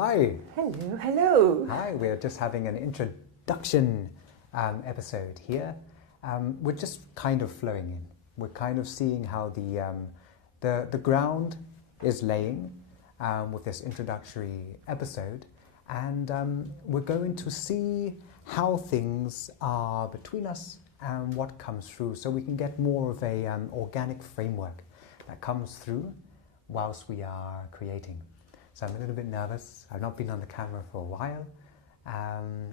Hi. Hello, hello. Hi, we're just having an introduction episode here. We're just kind of flowing in. We're kind of seeing how the ground is laying with this introductory episode, and we're going to see how things are between us and what comes through, so we can get more of a organic framework that comes through whilst we are creating. So I'm a little bit nervous. I've not been on the camera for a while,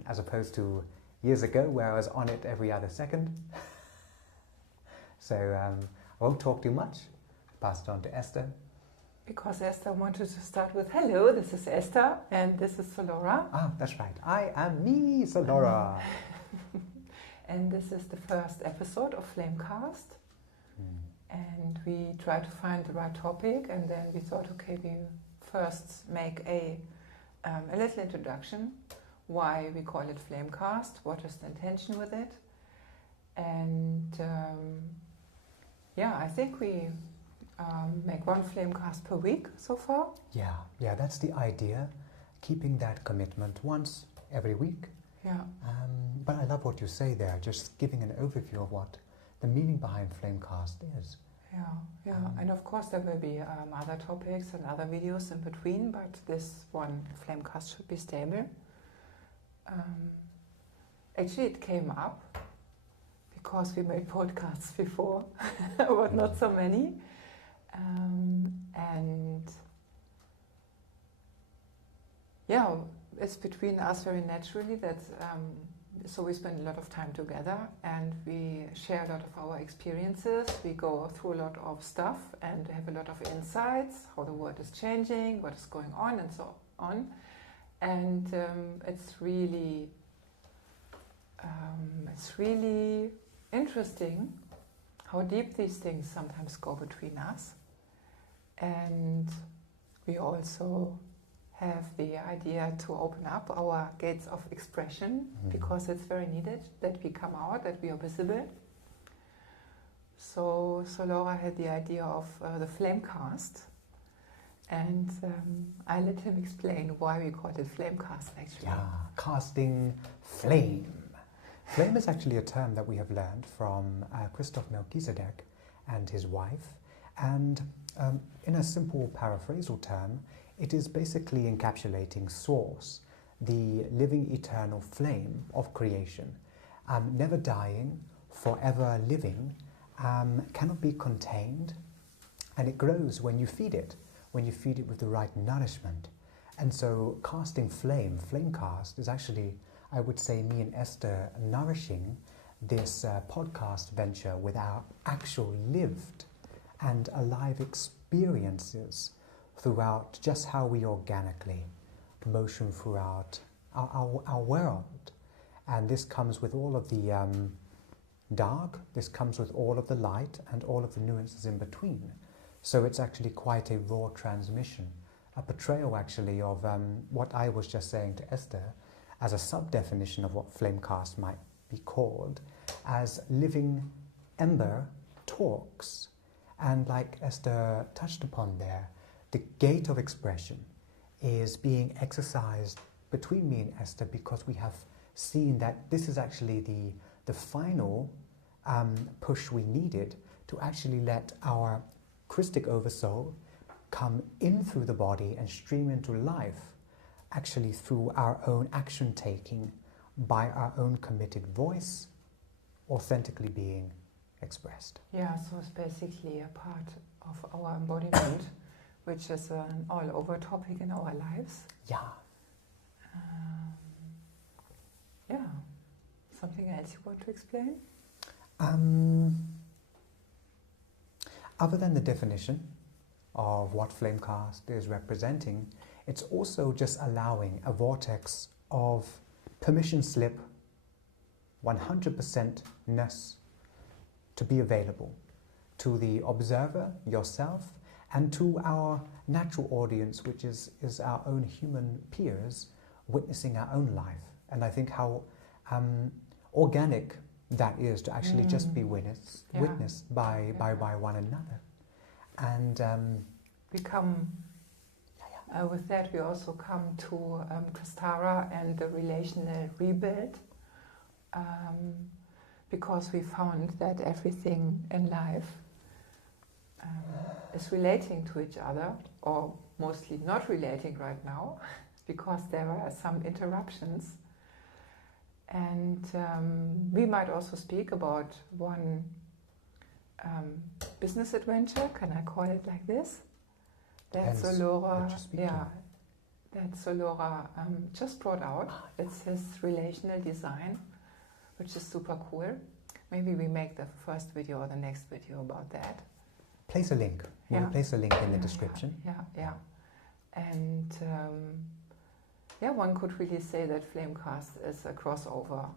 as opposed to years ago where I was on it every other second. So I won't talk too much. Pass it on to Esther. Because Esther wanted to start with, hello, this is Esther and this is Soulo'ra. Ah, that's right. I am me, Soulo'ra. And this is the first episode of Flamecast. And we try to find the right topic, and then we thought, okay, we first make a little introduction, why we call it Flamecast, what is the intention with it. And I think we make one Flamecast per week so far. Yeah, that's the idea, keeping that commitment once every week. Yeah. But I love what you say there, just giving an overview of what the meaning behind Flamecast is. Yeah, and of course there will be other topics and other videos in between, but this one Flamecast should be stable. Actually, it came up because we made podcasts before, but not so many. It's between us very naturally that so we spend a lot of time together and we share a lot of our experiences. We go through a lot of stuff and have a lot of insights, how the world is changing, what is going on, and so on. And it's really interesting how deep these things sometimes go between us. And we also have the idea to open up our gates of expression, because it's very needed that we come out, that we are visible. So Soulo'ra had the idea of the Flamecast, and I let him explain why we call it Flamecast actually. Yeah, casting flame. Flame is actually a term that we have learned from Christoph Melchizedek and his wife, and in a simple paraphrasal term, it is basically encapsulating source, the living eternal flame of creation, never dying, forever living, cannot be contained, and it grows when you feed it with the right nourishment. And so casting flame, Flamecast, is actually, I would say, me and Esther nourishing this podcast venture with our actual lived and alive experiences throughout just how we organically motion throughout our world. And this comes with all of the dark, this comes with all of the light and all of the nuances in between. So it's actually quite a raw transmission, a portrayal actually of what I was just saying to Esther as a sub-definition of what Flamecast might be called as living Ember Talks. And like Esther touched upon there, the gate of expression is being exercised between me and Esther, because we have seen that this is actually the final push we needed to actually let our Christic oversoul come in through the body and stream into life, actually through our own action taking, by our own committed voice, authentically being expressed. Yeah, so it's basically a part of our embodiment, which is an all-over topic in our lives. Yeah. Something else you want to explain? Other than the definition of what Flamecast is representing, it's also just allowing a vortex of permission slip, 100%-ness to be available to the observer, yourself, and to our natural audience, which is our own human peers witnessing our own life. And I think how organic that is to actually just be witnessed by one another. And become With that, we also come to Kristara and the relational rebuild, because we found that everything in life is relating to each other, or mostly not relating right now, because there are some interruptions. And we might also speak about one business adventure, can I call it like this? That Soulo'ra, just brought out. It's his Relational Design, which is super cool. Maybe we make the first video or the next video about that. Place a link. We'll place a link in the description. Yeah. And one could really say that Flamecast is a crossover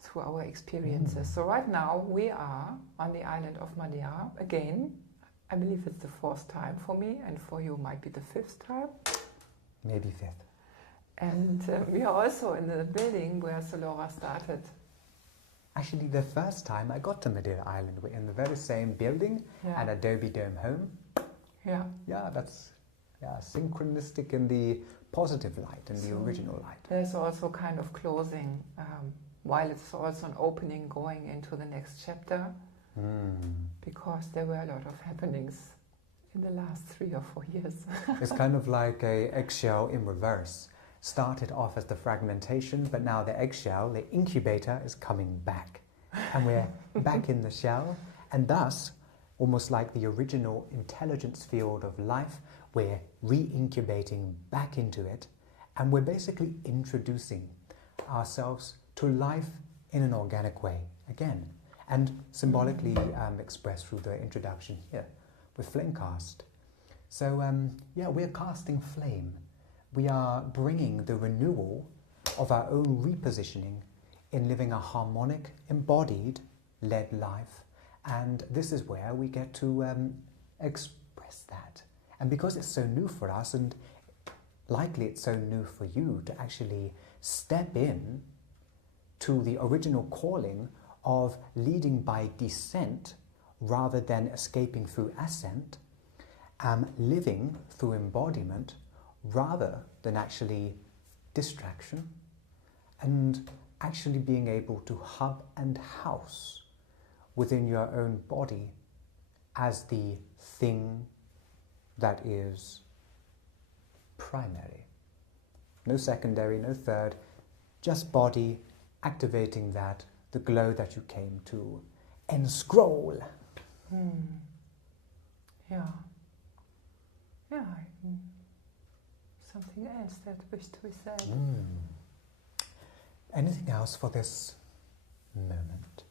through our experiences. So right now we are on the island of Madeira again. I believe it's the 4th time for me, and for you might be the 5th time. Maybe 5th. And we are also in the building where Soulo'ra started. Actually, the first time I got to Madeira Island, we're in the very same building, an Adobe Dome home. Yeah, that's synchronistic in the positive light, in the original light. There's also kind of closing, while it's also an opening going into the next chapter, because there were a lot of happenings in the last 3 or 4 years. It's kind of like a eggshell in reverse. Started off as the fragmentation, but now the eggshell, the incubator, is coming back. And we're back in the shell, and thus, almost like the original intelligence field of life, we're re-incubating back into it, and we're basically introducing ourselves to life in an organic way, again, and symbolically expressed through the introduction here with Flamecast. So, we're casting flame. We are bringing the renewal of our own repositioning in living a harmonic, embodied, led life. And this is where we get to express that. And because it's so new for us, and likely it's so new for you to actually step in to the original calling of leading by descent rather than escaping through ascent, living through embodiment rather than actually distraction, and actually being able to hub and house within your own body as the thing that is primary. No secondary, no third, just body activating that, the glow that you came to enscroll. Something else that wished to be said. Anything else for this moment?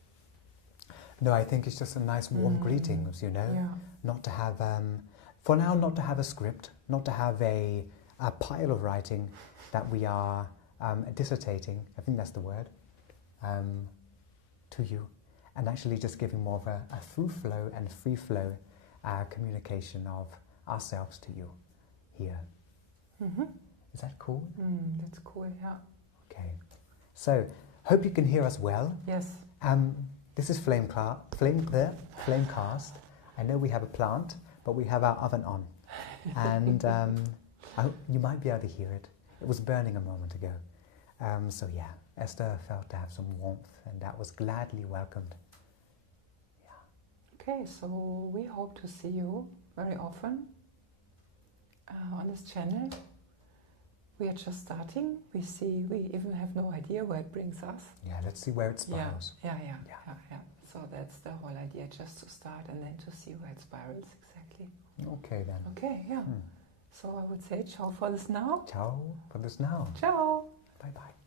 No, I think it's just a nice warm greetings, not to have, for now, not to have a script, not to have a pile of writing that we are dissertating, I think that's the word, to you, and actually just giving more of a through flow and free flow communication of ourselves to you here. Is that cool? That's cool, yeah. Okay. So, hope you can hear us well. Yes. This is Flamecast. I know we have a plant, but we have our oven on. And you might be able to hear it. It was burning a moment ago. So yeah, Esther felt to have some warmth, and that was gladly welcomed. Yeah. Okay, so we hope to see you very often on this channel. We are just starting. We even have no idea where it brings us. Yeah, let's see where it spirals. Yeah. So that's the whole idea, just to start and then to see where it spirals exactly. Okay then. Okay, yeah. So I would say ciao for this now. Ciao for this now. Ciao. Bye-bye.